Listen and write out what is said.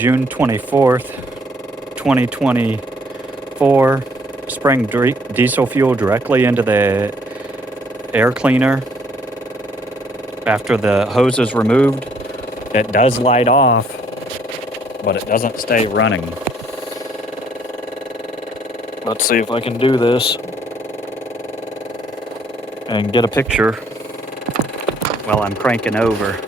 June 24th, 2024, spraying diesel fuel directly into the air cleaner. After the hose is removed, it does light off, but it doesn't stay running. Let's see if I can do this and get a picture while I'm cranking over.